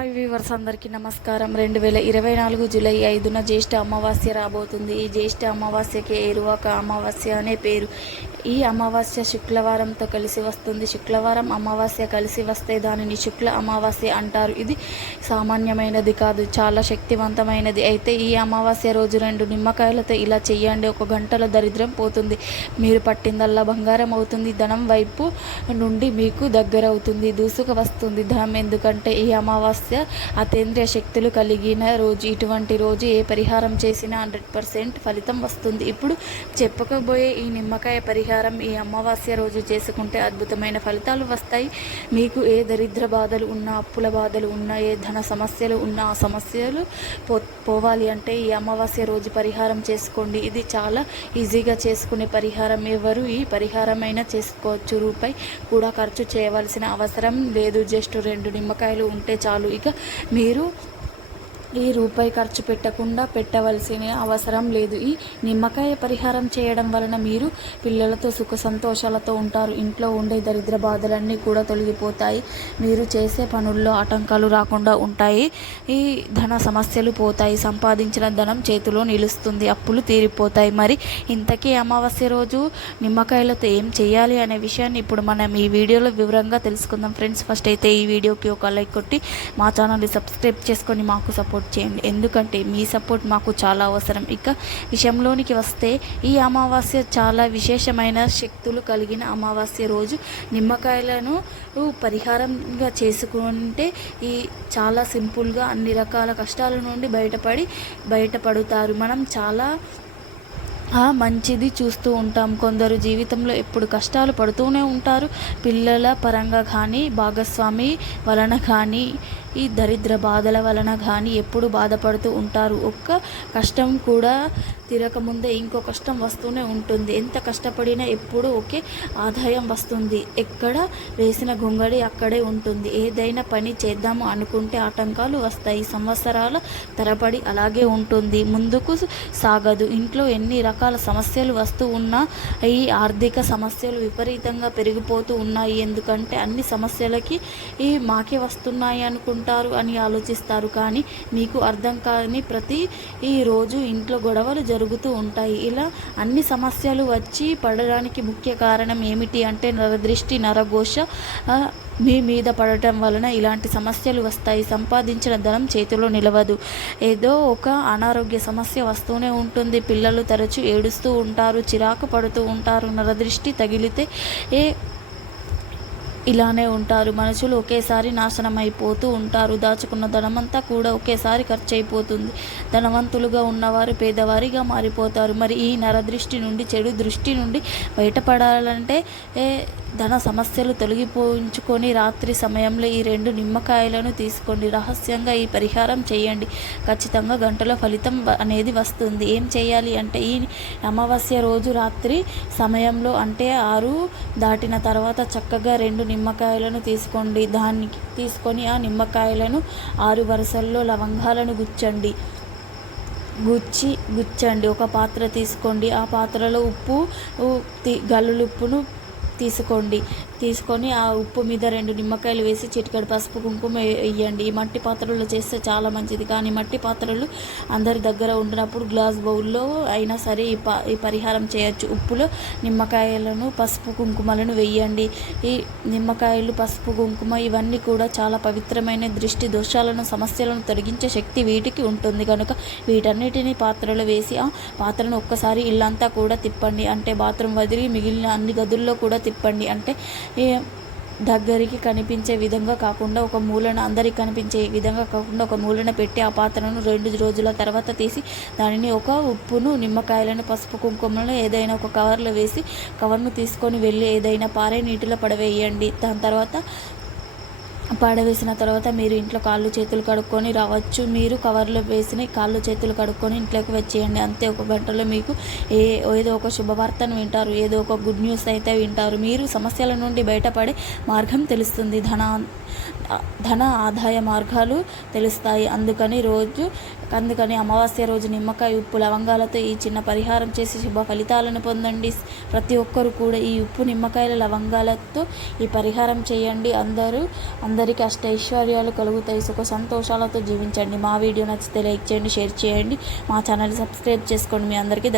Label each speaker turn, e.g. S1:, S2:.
S1: Hi viewers అందరికీ నమస్కారం. రెండు వేల ఇరవై నాలుగు జూలై ఐదున జ్యేష్ఠ అమావాస్య రాబోతుంది. ఈ జ్యేష్ఠ అమావాస్యకి ఏరువాక అమావాస్య అనే పేరు. ఈ అమావాస్య శుక్రవారంతో కలిసి వస్తుంది. శుక్రవారం అమావాస్య కలిసి వస్తే దానిని శుక్ల అమావాస్య అంటారు. ఇది సామాన్యమైనది కాదు చాలా శక్తివంతమైనది. అయితే ఈ అమావాస్య రోజు రెండు నిమ్మకాయలతో ఇలా చేయండి ఒక గంటలో దరిద్రం పోతుంది. మీరు పట్టిందల్లా బంగారం అవుతుంది. ధనం వైపు నుండి మీకు దగ్గర అవుతుంది దూసుకు వస్తుంది. ధనం ఎందుకంటే ఈ అమావాస్య అతేంద్రియ శక్తులు కలిగిన రోజు ఇటువంటి రోజు ఏ పరిహారం చేసినా హండ్రెడ్ పర్సెంట్ ఫలితం వస్తుంది. ఇప్పుడు చెప్పకపోయే ఈ నిమ్మకాయ పరిహారం ఈ అమావాస్య రోజు చేసుకుంటే అద్భుతమైన ఫలితాలు వస్తాయి. మీకు ఏ దరిద్ర బాధలు ఉన్నా అప్పుల బాధలు ఉన్నా ఏ ధన సమస్యలు ఉన్నా ఆ సమస్యలు పో పోవాలి అంటే ఈ అమావాస్య రోజు పరిహారం చేసుకోండి. ఇది చాలా ఈజీగా చేసుకునే పరిహారం. ఎవరు ఈ పరిహారమైనా చేసుకోవచ్చు. రూపాయి కూడా ఖర్చు చేయవలసిన అవసరం లేదు. జస్ట్ రెండు నిమ్మకాయలు ఉంటే చాలు. ఇక మీరు ఈ రూపాయి ఖర్చు పెట్టకుండా పెట్టవలసిన అవసరం లేదు. ఈ నిమ్మకాయ పరిహారం చేయడం వలన మీరు పిల్లలతో సుఖ సంతోషాలతో ఉంటారు. ఇంట్లో ఉండే దరిద్ర బాధలన్నీ కూడా తొలగిపోతాయి. మీరు చేసే పనుల్లో ఆటంకాలు రాకుండా ఉంటాయి. ఈ ధన సమస్యలు పోతాయి. సంపాదించిన ధనం చేతిలో నిలుస్తుంది. అప్పులు తీరిపోతాయి. మరి ఇంతకీ అమావాస్య రోజు నిమ్మకాయలతో ఏం చేయాలి అనే విషయాన్ని ఇప్పుడు మనం ఈ వీడియోలో వివరంగా తెలుసుకుందాం. ఫ్రెండ్స్ ఫస్ట్ అయితే ఈ వీడియోకి ఒక లైక్ కొట్టి మా ఛానల్ని సబ్స్క్రైబ్ చేసుకొని మాకు సపోర్ట్ చేయండి. ఎందుకంటే మీ సపోర్ట్ మాకు చాలా అవసరం. ఇక విషయంలోనికి వస్తే ఈ అమావాస్య చాలా విశేషమైన శక్తులు కలిగిన అమావాస్య రోజు. నిమ్మకాయలను పరిహారంగా చేసుకుంటే ఈ చాలా సింపుల్గా అన్ని రకాల కష్టాల నుండి బయటపడి బయటపడుతారు. మనం చాలా మంచిది చూస్తూ ఉంటాం. కొందరు జీవితంలో ఎప్పుడు కష్టాలు పడుతూనే ఉంటారు. పిల్లల పరంగా కానీ భాగస్వామి వలన కానీ ఈ దరిద్ర బాధల వలన కానీ ఎప్పుడు బాధపడుతూ ఉంటారు. ఒక్క కష్టం కూడా తిరగకముందే ఇంకో కష్టం వస్తూనే ఉంటుంది. ఎంత కష్టపడినా ఎప్పుడు ఒకే ఆదాయం వస్తుంది. ఎక్కడ వేసిన గొంగడి అక్కడే ఉంటుంది. ఏదైనా పని చేద్దాము అనుకుంటే ఆటంకాలు వస్తాయి. సంవత్సరాల తరబడి అలాగే ఉంటుంది. ముందుకు సాగదు. ఇంట్లో ఎన్ని రకాల సమస్యలు వస్తూ ఉన్నా ఈ ఆర్థిక సమస్యలు విపరీతంగా పెరిగిపోతూ ఉన్నాయి. ఎందుకంటే అన్ని సమస్యలకి ఈ మాకే వస్తున్నాయి ఉంటారు అని ఆలోచిస్తారు. కానీ మీకు అర్థం కాని ప్రతి ఈ రోజు ఇంట్లో గొడవలు జరుగుతూ ఉంటాయి. ఇలా అన్ని సమస్యలు వచ్చి పడడానికి ముఖ్య కారణం ఏమిటి అంటే నరదృష్టి నరఘోష మీ మీద పడటం వలన ఇలాంటి సమస్యలు వస్తాయి. సంపాదించిన ధనం చేతిలో నిలవదు. ఏదో ఒక అనారోగ్య సమస్య వస్తూనే ఉంటుంది. పిల్లలు తరచూ ఏడుస్తూ ఉంటారు చిరాకు పడుతూ ఉంటారు. నరదృష్టి తగిలితే ఏ ఇలానే ఉంటారు. మనుషులు ఒకేసారి నాశనం అయిపోతూ ఉంటారు. దాచుకున్న ధనమంతా కూడా ఒకేసారి ఖర్చు అయిపోతుంది ధనవంతులుగా ఉన్నవారు పేదవారిగా మారిపోతారు. మరి ఈ నరదృష్టి నుండి చెడు దృష్టి నుండి బయటపడాలంటే ఏ ధన సమస్యలు తొలగిపోయించుకొని రాత్రి సమయంలో ఈ రెండు నిమ్మకాయలను తీసుకోండి. రహస్యంగా ఈ పరిహారం చేయండి. ఖచ్చితంగా గంటలో ఫలితం అనేది వస్తుంది. ఏం చేయాలి అంటే ఈ అమావాస్య రోజు రాత్రి సమయంలో అంటే ఆరు దాటిన తర్వాత చక్కగా రెండు నిమ్మకాయలను తీసుకోండి. దానికి తీసుకొని ఆ నిమ్మకాయలను ఆరు వరుసల్లో లవంగాలను గుచ్చండి. గుచ్చి గుచ్చండి. ఒక పాత్ర తీసుకోండి. ఆ పాత్రలో ఉప్పు గల్లులుప్పును తీసుకోండి. తీసుకొని ఆ ఉప్పు మీద రెండు నిమ్మకాయలు వేసి చిటికెడు పసుపు కుంకుమ వేయండి. ఈ మట్టి పాత్రలు చేస్తే చాలా మంచిది. కానీ మట్టి పాత్రలు అందరి దగ్గర ఉండినప్పుడు గ్లాస్ బౌల్లో అయినా సరే ఈ ప ఈ పరిహారం చేయొచ్చు. ఉప్పులో నిమ్మకాయలను పసుపు కుంకుమలను వేయండి. ఈ నిమ్మకాయలు పసుపు కుంకుమ ఇవన్నీ కూడా చాలా పవిత్రమైన దృష్టి దోషాలను సమస్యలను తొలగించే శక్తి వీటికి ఉంటుంది. కనుక వీటన్నిటిని పాత్రలో వేసి ఆ పాత్రను ఒక్కసారి ఇల్లంతా కూడా తిప్పండి. అంటే బాత్రూమ్ వదిలి మిగిలిన అన్ని గదుల్లో కూడా తిప్పండి. అంటే దగ్గరికి కనిపించే విధంగా కాకుండా ఒక మూలన అందరికి కనిపించే విధంగా కాకుండా ఒక మూలన పెట్టి ఆ పాత్రను రెండు రోజుల తర్వాత తీసి దానిని ఒక ఉప్పును నిమ్మకాయలను పసుపు కుంకుమలను ఏదైనా ఒక కవర్లో వేసి కవర్ను తీసుకొని వెళ్ళి ఏదైనా పారే నీటిలో పడవేయండి. దాని తర్వాత పాడవేసిన తర్వాత మీరు ఇంట్లో కాళ్ళు చేతులు కడుక్కొని రావచ్చు. మీరు కవర్లో వేసిన కాళ్ళు చేతులు కడుక్కొని ఇంట్లోకి వచ్చేయండి. అంతే ఒక గంటలో మీకు ఏ ఏదో ఒక శుభవార్తను వింటారు. ఏదో ఒక గుడ్ న్యూస్ అయితే వింటారు. మీరు సమస్యల నుండి బయటపడే మార్గం తెలుస్తుంది. ధన ధన ఆదాయ మార్గాలు తెలుస్తాయి. అందుకని రోజు అందుకని అమావాస్య రోజు నిమ్మకాయ ఉప్పు లవంగాలతో ఈ చిన్న పరిహారం చేసి శుభ ఫలితాలను పొందండి. ప్రతి ఒక్కరు కూడా ఈ ఉప్పు నిమ్మకాయల లవంగాలతో ఈ పరిహారం చేయండి. అందరూ అందరికీ అష్ట ఐశ్వర్యాలు కలుగుతాయి. సుఖ సంతోషాలతో జీవించండి. మా వీడియో నచ్చితే లైక్ చేయండి షేర్ చేయండి. మా ఛానల్ సబ్స్క్రైబ్ చేసుకోండి. మీ అందరికీ